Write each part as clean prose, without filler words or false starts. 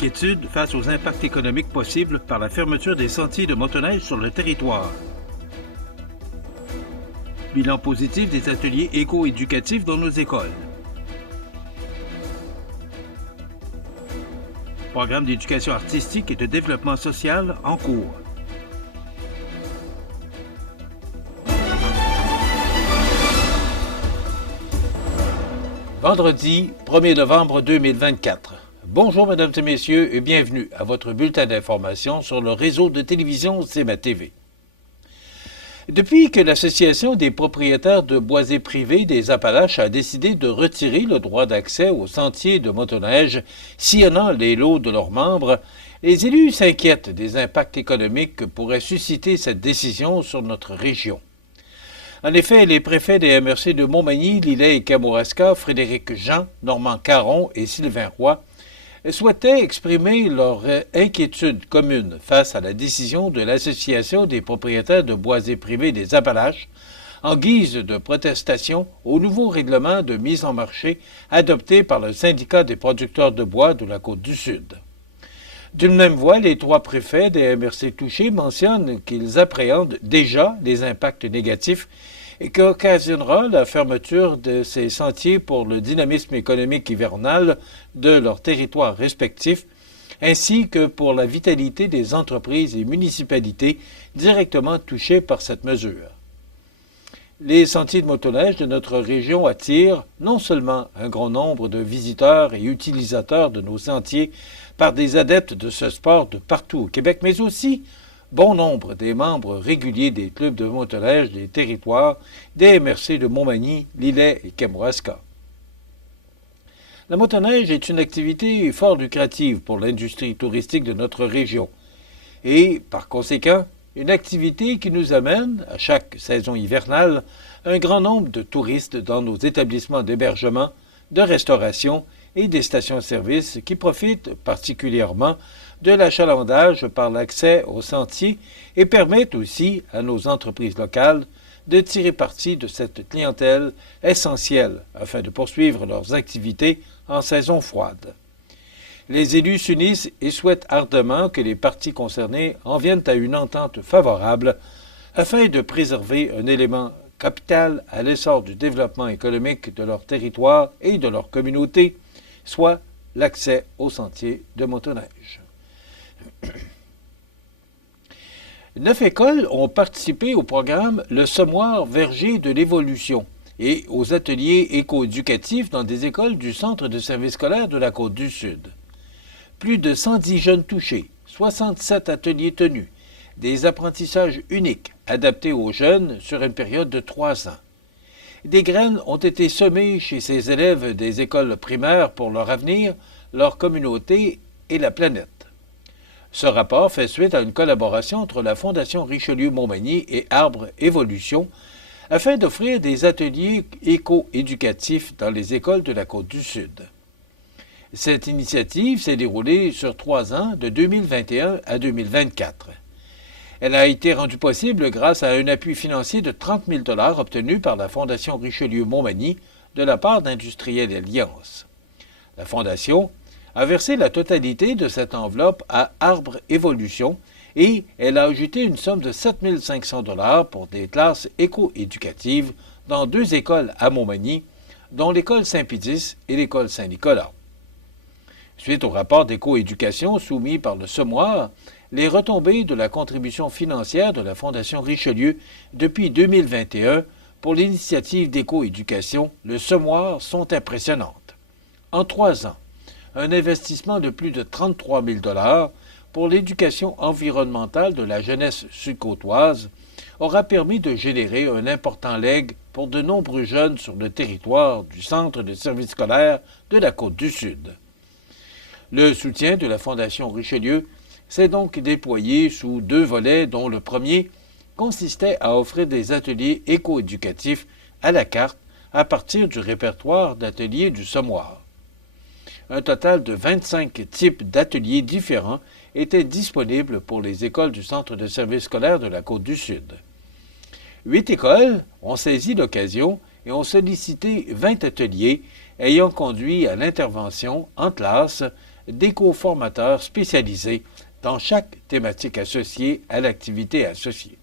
Inquiétude face aux impacts économiques possibles par la fermeture des sentiers de motoneige sur le territoire. Bilan positif des ateliers éco-éducatifs dans nos écoles. Programme d'éducation artistique et de développement social en cours. Vendredi 1er novembre 2024. Bonjour mesdames et messieurs et bienvenue à votre bulletin d'information sur le réseau de télévision CMA TV. Depuis que l'Association des propriétaires de boisés privés des Appalaches a décidé de retirer le droit d'accès aux sentiers de motoneige sillonnant les lots de leurs membres, les élus s'inquiètent des impacts économiques que pourrait susciter cette décision sur notre région. En effet, les préfets des MRC de Montmagny, Lillet et Kamouraska, Frédéric Jean, Normand Caron et Sylvain Roy, souhaitaient exprimer leur inquiétude commune face à la décision de l'Association des propriétaires de boisés privés des Appalaches en guise de protestation au nouveau règlement de mise en marché adopté par le syndicat des producteurs de bois de la Côte-du-Sud. D'une même voix, les trois préfets des MRC touchés mentionnent qu'ils appréhendent déjà les impacts négatifs et qu'occasionnera la fermeture de ces sentiers pour le dynamisme économique hivernal de leurs territoires respectifs, ainsi que pour la vitalité des entreprises et municipalités directement touchées par cette mesure. Les sentiers de motoneige de notre région attirent non seulement un grand nombre de visiteurs et utilisateurs de nos sentiers par des adeptes de ce sport de partout au Québec, mais aussi bon nombre des membres réguliers des clubs de motoneige des territoires des MRC de Montmagny, Lillet et Kamouraska. La motoneige est une activité fort lucrative pour l'industrie touristique de notre région et, par conséquent, une activité qui nous amène, à chaque saison hivernale, un grand nombre de touristes dans nos établissements d'hébergement, de restauration et des stations-service qui profitent particulièrement de l'achalandage par l'accès aux sentiers et permettent aussi à nos entreprises locales de tirer parti de cette clientèle essentielle afin de poursuivre leurs activités en saison froide. Les élus s'unissent et souhaitent ardemment que les parties concernées en viennent à une entente favorable afin de préserver un élément capital à l'essor du développement économique de leur territoire et de leur communauté, soit l'accès aux sentiers de motoneige. 9 écoles ont participé au programme Le Semoir Verger de l'Évolution et aux ateliers éco-éducatifs dans des écoles du Centre de service scolaire de la Côte-du-Sud. Plus de 110 jeunes touchés, 67 ateliers tenus, des apprentissages uniques adaptés aux jeunes sur une période de 3 ans. Des graines ont été semées chez ces élèves des écoles primaires pour leur avenir, leur communauté et la planète. Ce rapport fait suite à une collaboration entre la Fondation Richelieu-Montmagny et Arbre Évolution afin d'offrir des ateliers éco-éducatifs dans les écoles de la Côte-du-Sud. Cette initiative s'est déroulée sur 3 ans, de 2021 à 2024. Elle a été rendue possible grâce à un appui financier de 30 000 $ obtenu par la Fondation Richelieu-Montmagny de la part d'Industriel Alliance. La Fondation a versé la totalité de cette enveloppe à Arbre Évolution et elle a ajouté une somme de 7 500 $ pour des classes éco-éducatives dans 2 écoles à Montmagny, dont l'école Saint-Pédis et l'école Saint-Nicolas. Suite au rapport d'éco-éducation soumis par le Semoir, les retombées de la contribution financière de la Fondation Richelieu depuis 2021 pour l'initiative d'éco-éducation, le Semoir, sont impressionnantes. En 3 ans, un investissement de plus de 33 000 $ pour l'éducation environnementale de la jeunesse sud-côtoise aura permis de générer un important legs pour de nombreux jeunes sur le territoire du Centre de service scolaire de la Côte-du-Sud. Le soutien de la Fondation Richelieu s'est donc déployé sous 2 volets, dont le premier consistait à offrir des ateliers éco-éducatifs à la carte à partir du répertoire d'ateliers du Semoir. Un total de 25 types d'ateliers différents étaient disponibles pour les écoles du Centre de service scolaire de la Côte-du-Sud. 8 écoles ont saisi l'occasion et ont sollicité 20 ateliers ayant conduit à l'intervention en classe d'éco-formateurs spécialisés dans chaque thématique associée à l'activité associée.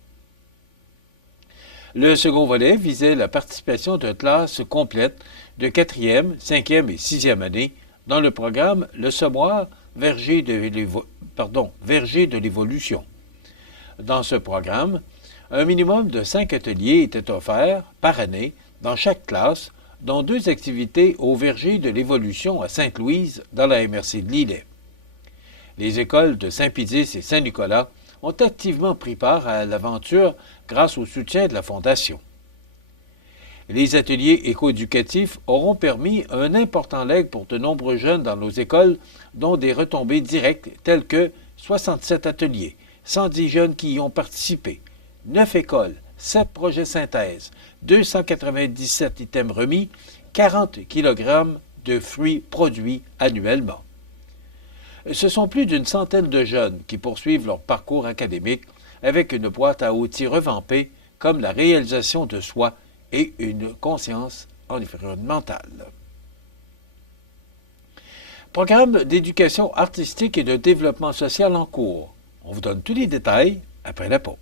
Le second volet visait la participation de classes complètes de 4e, 5e et 6e année dans le programme Le Semoir Verger de l'évolution. Dans ce programme, un minimum de 5 ateliers étaient offerts par année dans chaque classe, dont 2 activités au Verger de l'évolution à Sainte-Louise dans la MRC de Lillet. Les écoles de Saint-Pédis et Saint-Nicolas ont activement pris part à l'aventure grâce au soutien de la Fondation. Les ateliers écoéducatifs auront permis un important legs pour de nombreux jeunes dans nos écoles, dont des retombées directes telles que 67 ateliers, 110 jeunes qui y ont participé, 9 écoles, 7 projets synthèse, 297 items remis, 40 kg de fruits produits annuellement. Ce sont plus d'une centaine de jeunes qui poursuivent leur parcours académique avec une boîte à outils revampée comme la réalisation de soi et une conscience environnementale. Programme d'éducation artistique et de développement social en cours. On vous donne tous les détails après la pause.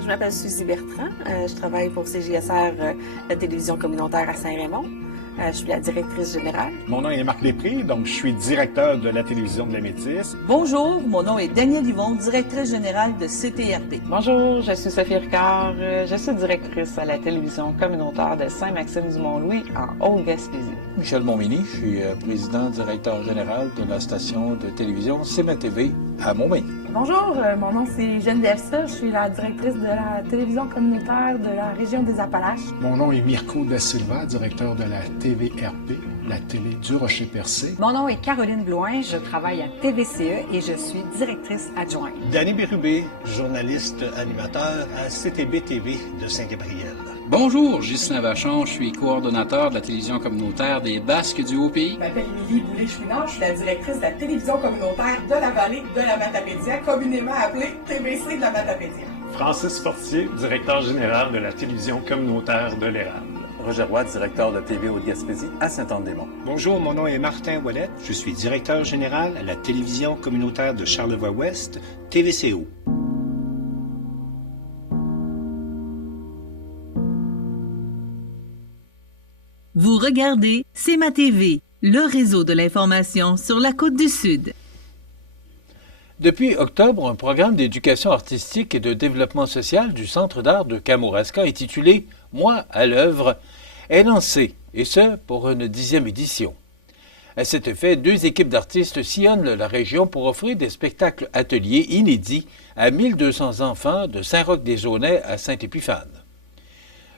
Je m'appelle Suzy Bertrand. Je travaille pour CJSR, la télévision communautaire à Saint-Raymond. Je suis la directrice générale. Mon nom est Marc Lépris, donc je suis directeur de la télévision de la Métis. Bonjour, mon nom est Danielle Yvon, directrice générale de CTRP. Bonjour, je suis Sophie Ricard. Je suis directrice à la télévision communautaire de Saint-Maxime-du-Mont-Louis en Haute-Gaspésie. Michel Montminy, je suis président directeur général de la station de télévision CMA-TV à Montmagny. Bonjour, mon nom c'est Geneviève Sir, je suis la directrice de la télévision communautaire de la région des Appalaches. Mon nom est Mirko Da Silva, directeur de la TVRP, la télé du Rocher-Percé. Mon nom est Caroline Bloin, je travaille à TVCE et je suis directrice adjointe. Danny Bérubé, journaliste animateur à CTB-TV de Saint-Gabriel. Bonjour, Ghislain Vachon, je suis coordonnateur de la télévision communautaire des Basques du Haut-Pays. Je m'appelle Émilie Boulay-Chouinard, je suis la directrice de la télévision communautaire de la vallée de la Matapédia, communément appelée TBC de la Matapédia. Francis Fortier, directeur général de la télévision communautaire de l'Érable. Roger Roy, directeur de TV Haute-Gaspésie à Saint-Anne-des-Monts. Bonjour, mon nom est Martin Ouellet. Je suis directeur général à la télévision communautaire de Charlevoix-Ouest, TVCO. Vous regardez CMA-TV, le réseau de l'information sur la Côte-du-Sud. Depuis octobre, un programme d'éducation artistique et de développement social du Centre d'art de Kamouraska intitulé « Moi à l'œuvre » est lancé, et ce, pour une 10e édition. À cet effet, 2 équipes d'artistes sillonnent la région pour offrir des spectacles ateliers inédits à 1200 enfants de Saint-Roch-des-Aunais à Saint-Épiphane.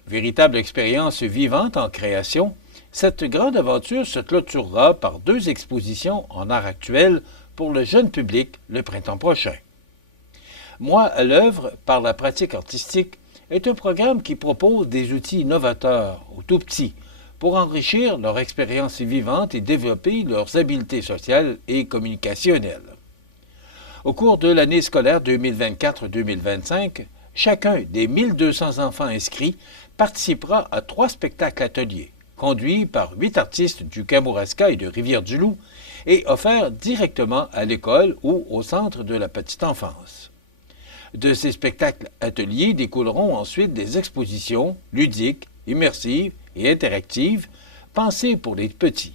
Véritable expérience vivante en création, cette grande aventure se clôturera par 2 expositions en art actuel pour le jeune public le printemps prochain. Moi à l'œuvre par la pratique artistique est un programme qui propose des outils innovateurs aux tout petits pour enrichir leur expérience vivante et développer leurs habiletés sociales et communicationnelles. Au cours de l'année scolaire 2024-2025, chacun des 1200 enfants inscrits participera à 3 spectacles ateliers, conduits par 8 artistes du Kamouraska et de Rivière-du-Loup, et offerts directement à l'école ou au centre de la petite enfance. De ces spectacles ateliers découleront ensuite des expositions ludiques, immersives et interactives, pensées pour les petits.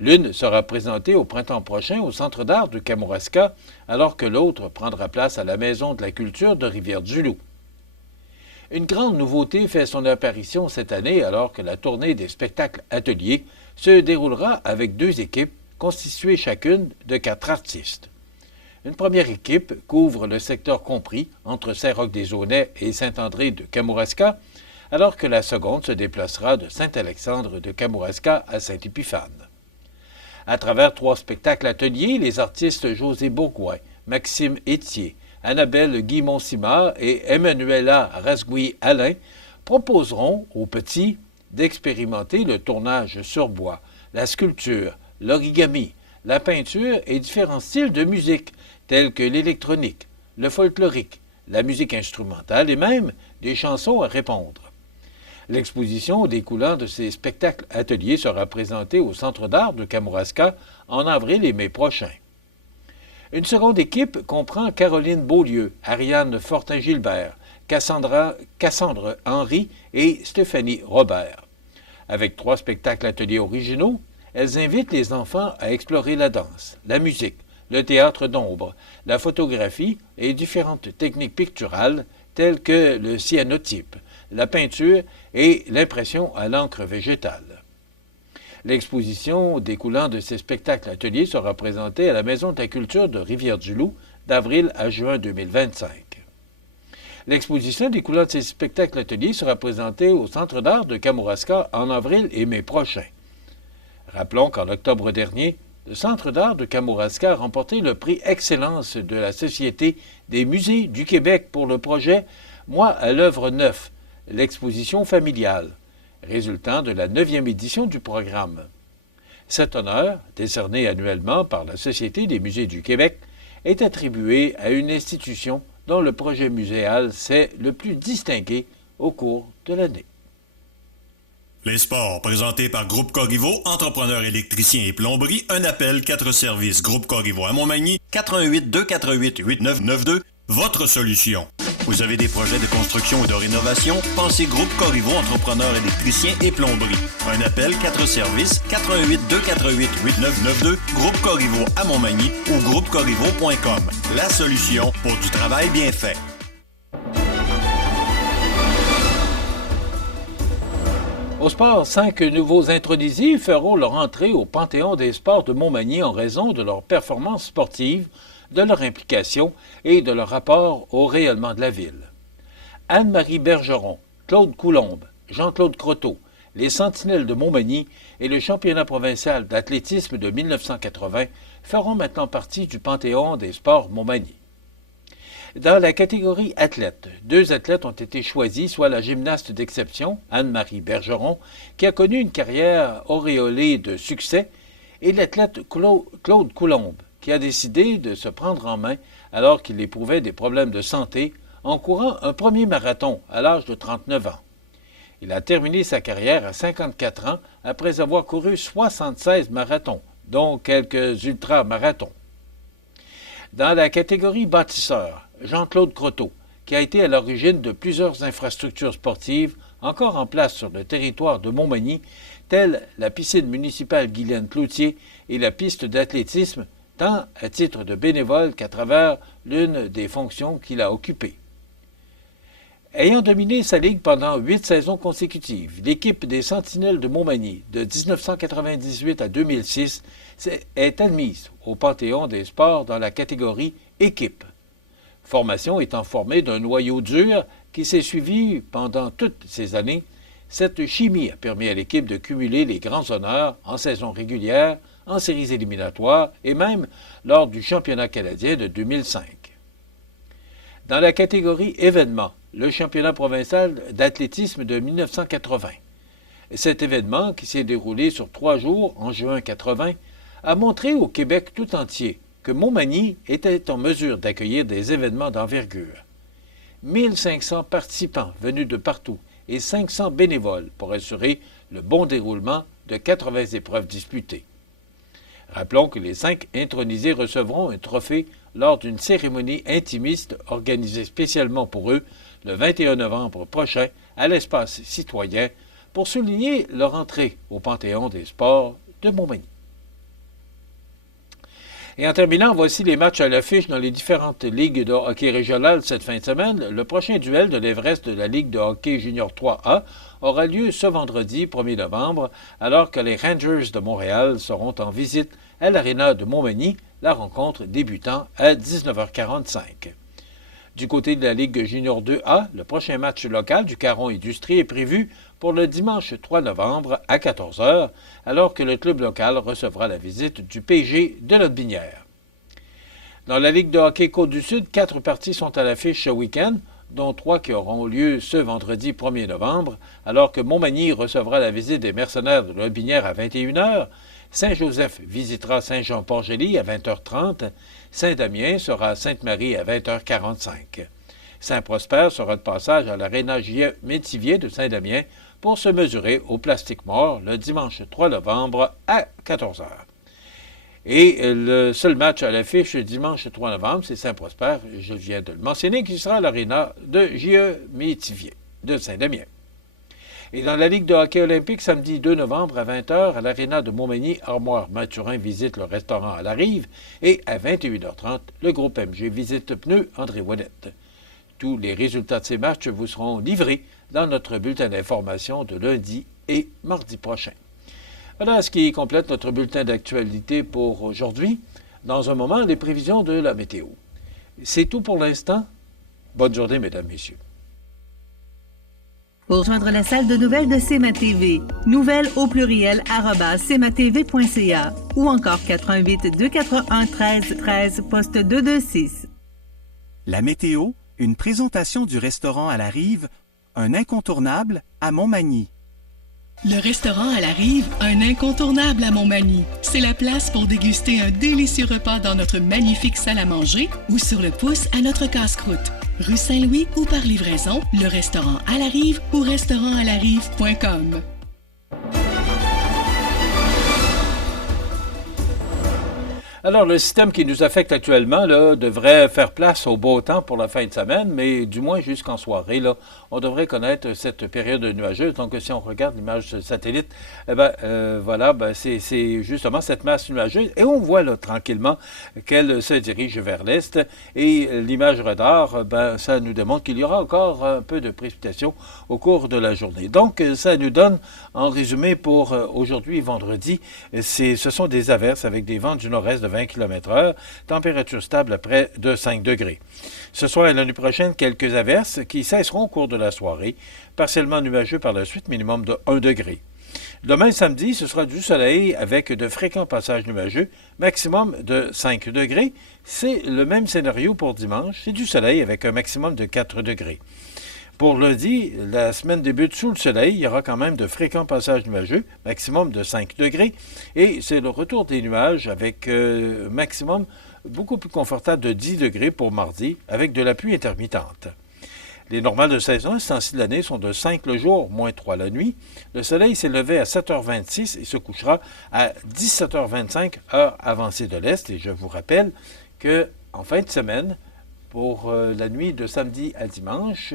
L'une sera présentée au printemps prochain au Centre d'art de Kamouraska, alors que l'autre prendra place à la Maison de la culture de Rivière-du-Loup. Une grande nouveauté fait son apparition cette année alors que la tournée des spectacles ateliers se déroulera avec 2 équipes constituées chacune de 4 artistes. Une première équipe couvre le secteur compris entre Saint-Roch-des-Aunais et Saint-André de Kamouraska, alors que la seconde se déplacera de Saint-Alexandre de Kamouraska à Saint-Épiphane. À travers 3 spectacles ateliers, les artistes José Bourgoin, Maxime Étier, Annabelle Guimont-Simard et Emmanuela Rasgoui-Alain proposeront aux petits d'expérimenter le tournage sur bois, la sculpture, l'origami, la peinture et différents styles de musique tels que l'électronique, le folklorique, la musique instrumentale et même des chansons à répondre. L'exposition découlant de ces spectacles ateliers sera présentée au Centre d'art de Kamouraska en avril et mai prochains. Une seconde équipe comprend Caroline Beaulieu, Ariane Fortin-Gilbert, Cassandre Henry et Stéphanie Robert. Avec 3 spectacles ateliers originaux, elles invitent les enfants à explorer la danse, la musique, le théâtre d'ombre, la photographie et différentes techniques picturales telles que le cyanotype, la peinture et l'impression à l'encre végétale. L'exposition découlant de ces spectacles ateliers sera présentée à la Maison de la culture de Rivière-du-Loup d'avril à juin 2025. L'exposition découlant de ces spectacles ateliers sera présentée au Centre d'art de Kamouraska en avril et mai prochains. Rappelons qu'en octobre dernier, le Centre d'art de Kamouraska a remporté le prix Excellence de la Société des musées du Québec pour le projet « Moi à l'œuvre 9 », l'exposition familiale, résultant de la 9e édition du programme. Cet honneur, décerné annuellement par la Société des musées du Québec, est attribué à une institution dont le projet muséal s'est le plus distingué au cours de l'année. Les sports, présentés par Groupe Corriveau, entrepreneurs électriciens et plomberie, un appel, 4 services. Groupe Corriveau à Montmagny, 418 248 8992, votre solution. Vous avez des projets de construction ou de rénovation? Pensez Groupe Corriveau, entrepreneurs électriciens et plomberie. Un appel, 4 services, 418 248 8992, Groupe Corriveau à Montmagny ou groupecorriveau.com. La solution pour du travail bien fait. Au sport, 5 nouveaux intronisés feront leur entrée au Panthéon des sports de Montmagny en raison de leur performance sportive, de leur implication et de leur rapport au rayonnement de la ville. Anne-Marie Bergeron, Claude Coulombe, Jean-Claude Croteau, les Sentinelles de Montmagny et le championnat provincial d'athlétisme de 1980 feront maintenant partie du Panthéon des sports Montmagny. Dans la catégorie athlètes, 2 athlètes ont été choisis, soit la gymnaste d'exception, Anne-Marie Bergeron, qui a connu une carrière auréolée de succès, et l'athlète Claude Coulombe, qui a décidé de se prendre en main alors qu'il éprouvait des problèmes de santé en courant un premier marathon à l'âge de 39 ans. Il a terminé sa carrière à 54 ans après avoir couru 76 marathons, dont quelques ultramarathons. Dans la catégorie bâtisseur, Jean-Claude Croteau, qui a été à l'origine de plusieurs infrastructures sportives encore en place sur le territoire de Montmagny, telles la piscine municipale Guylaine Cloutier et la piste d'athlétisme, tant à titre de bénévole qu'à travers l'une des fonctions qu'il a occupées. Ayant dominé sa ligue pendant 8 saisons consécutives, l'équipe des Sentinelles de Montmagny, de 1998 à 2006, est admise au Panthéon des sports dans la catégorie équipe. Formation étant formée d'un noyau dur qui s'est suivi pendant toutes ces années, cette chimie a permis à l'équipe de cumuler les grands honneurs en saison régulière, en séries éliminatoires et même lors du championnat canadien de 2005. Dans la catégorie événements, le championnat provincial d'athlétisme de 1980. Cet événement, qui s'est déroulé sur 3 jours en juin 80, a montré au Québec tout entier que Montmagny était en mesure d'accueillir des événements d'envergure. 1500 participants venus de partout et 500 bénévoles pour assurer le bon déroulement de 80 épreuves disputées. Rappelons que les 5 intronisés recevront un trophée lors d'une cérémonie intimiste organisée spécialement pour eux le 21 novembre prochain à l'espace citoyen pour souligner leur entrée au Panthéon des sports de Montmagny. Et en terminant, voici les matchs à l'affiche dans les différentes ligues de hockey régionales cette fin de semaine. Le prochain duel de l'Everest de la Ligue de hockey junior 3A aura lieu ce vendredi 1er novembre, alors que les Rangers de Montréal seront en visite à l'Aréna de Montmagny, la rencontre débutant à 19h45. Du côté de la Ligue junior 2A, le prochain match local du Caron Industrie est prévu pour le dimanche 3 novembre à 14h, alors que le club local recevra la visite du PG de Lotbinière. Dans la Ligue de hockey Côte-du-Sud, 4 parties sont à l'affiche ce week-end, dont 3 qui auront lieu ce vendredi 1er novembre, alors que Montmagny recevra la visite des Mercenaires de Lotbinière à 21h, Saint-Joseph visitera Saint-Jean-Port-Joli à 20h30, Saint-Damien sera à Sainte-Marie à 20h45. Saint-Prosper sera de passage à l'Aréna Métivier de Saint-Damien pour se mesurer au plastique mort le dimanche 3 novembre à 14h. Et le seul match à l'affiche dimanche 3 novembre, c'est Saint-Prosper, je viens de le mentionner, qui sera à l'Aréna de J.E. Métivier de Saint-Damien. Et dans la Ligue de hockey olympique, samedi 2 novembre à 20h, à l'Aréna de Montmagny, Armoire Mathurin visite le restaurant à la Rive et à 21h30, le groupe MG visite Pneus André Ouellette. Tous les résultats de ces matchs vous seront livrés dans notre bulletin d'information de lundi et mardi prochain. Voilà ce qui complète notre bulletin d'actualité pour aujourd'hui. Dans un moment, les prévisions de la météo. C'est tout pour l'instant. Bonne journée, mesdames, messieurs. Pour rejoindre la salle de nouvelles de CMA-TV, nouvelles au pluriel @cmatv.ca ou encore 88 241 13 13 poste 226. La météo, une présentation du restaurant à la Rive, un incontournable à Montmagny. Le restaurant à la Rive, un incontournable à Montmagny. C'est la place pour déguster un délicieux repas dans notre magnifique salle à manger ou sur le pouce à notre casse-croûte. Rue Saint-Louis ou par livraison, le restaurant à la Rive ou restaurantalarive.com. Alors, le système qui nous affecte actuellement là, devrait faire place au beau temps pour la fin de semaine, mais du moins jusqu'en soirée, là, on devrait connaître cette période nuageuse. Donc, si on regarde l'image satellite, c'est justement cette masse nuageuse. Et on voit là, tranquillement qu'elle se dirige vers l'est. Et l'image radar, ça nous démontre qu'il y aura encore un peu de précipitation au cours de la journée. Donc, ça nous donne, en résumé pour aujourd'hui, vendredi, ce sont des averses avec des vents du nord-est de 20 km/h, température stable à près de 5 degrés. Ce soir et la nuit prochaine, quelques averses qui cesseront au cours de la soirée, partiellement nuageux par la suite, minimum de 1 degré. Demain, samedi, ce sera du soleil avec de fréquents passages nuageux, maximum de 5 degrés. C'est le même scénario pour dimanche, c'est du soleil avec un maximum de 4 degrés. Pour lundi, la semaine débute sous le soleil. Il y aura quand même de fréquents passages nuageux, maximum de 5 degrés. Et c'est le retour des nuages avec maximum beaucoup plus confortable de 10 degrés pour mardi, avec de la pluie intermittente. Les normales de saison, ce temps-ci de l'année, sont de 5 le jour, moins 3 la nuit. Le soleil s'est levé à 7h26 et se couchera à 17h25, heure avancée de l'Est. Et je vous rappelle qu'en fin de semaine, pour la nuit de samedi à dimanche,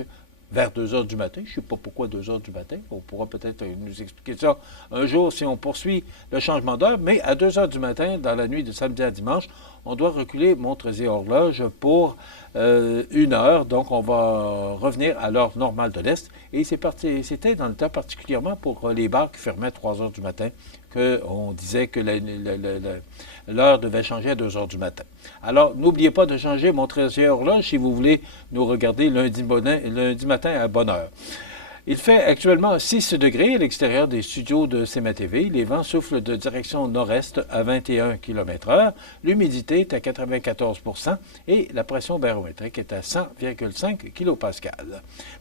vers 2 heures du matin. Je ne sais pas pourquoi 2 heures du matin. On pourra peut-être nous expliquer ça un jour si on poursuit le changement d'heure. Mais à 2 heures du matin, dans la nuit de samedi à dimanche, on doit reculer montres et horloges pour 1 heure. Donc, on va revenir à l'heure normale de l'Est. Et c'était dans le temps particulièrement pour les bars qui fermaient à 3 heures du matin qu'on disait que l'heure devait changer à 2 heures du matin. Alors, n'oubliez pas de changer montres et horloges si vous voulez nous regarder lundi matin à bonne heure. Il fait actuellement 6 degrés à l'extérieur des studios de CMA-TV. Les vents soufflent de direction nord-est à 21 km/h. L'humidité est à 94 % et la pression barométrique est à 100,5 kPa.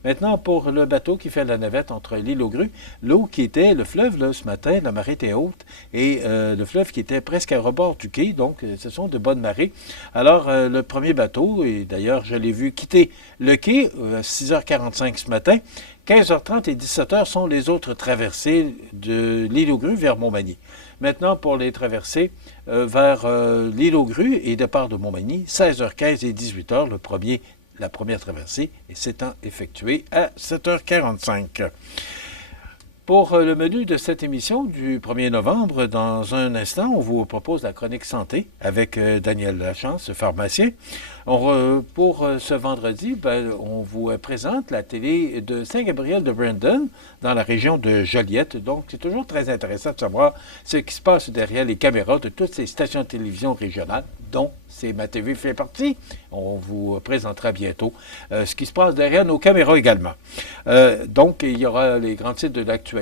Maintenant, pour le bateau qui fait la navette entre l'île aux Grues, l'eau qui était le fleuve là, ce matin, la marée était haute et le fleuve qui était presque à rebord du quai, donc ce sont de bonnes marées. Alors, le premier bateau, et d'ailleurs, je l'ai vu quitter le quai à 6h45 ce matin, 15h30 et 17h sont les autres traversées de l'île aux Grues vers Montmagny. Maintenant, pour les traversées vers l'île aux Grues et départ de Montmagny, 16h15 et 18h, la première traversée s'étant effectuée à 7h45. Pour le menu de cette émission du 1er novembre, dans un instant, on vous propose la chronique santé avec Daniel Lachance, pharmacien. Pour ce vendredi, on vous présente la télé de Saint-Gabriel de Brandon dans la région de Joliette. Donc, c'est toujours très intéressant de savoir ce qui se passe derrière les caméras de toutes ces stations de télévision régionales, dont CMA-TV fait partie. On vous présentera bientôt ce qui se passe derrière nos caméras également. Donc, il y aura les grands titres de l'actualité.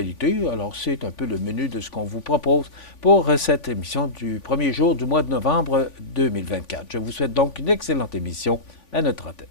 Alors, c'est un peu le menu de ce qu'on vous propose pour cette émission du premier jour du mois de novembre 2024. Je vous souhaite donc une excellente émission à notre antenne.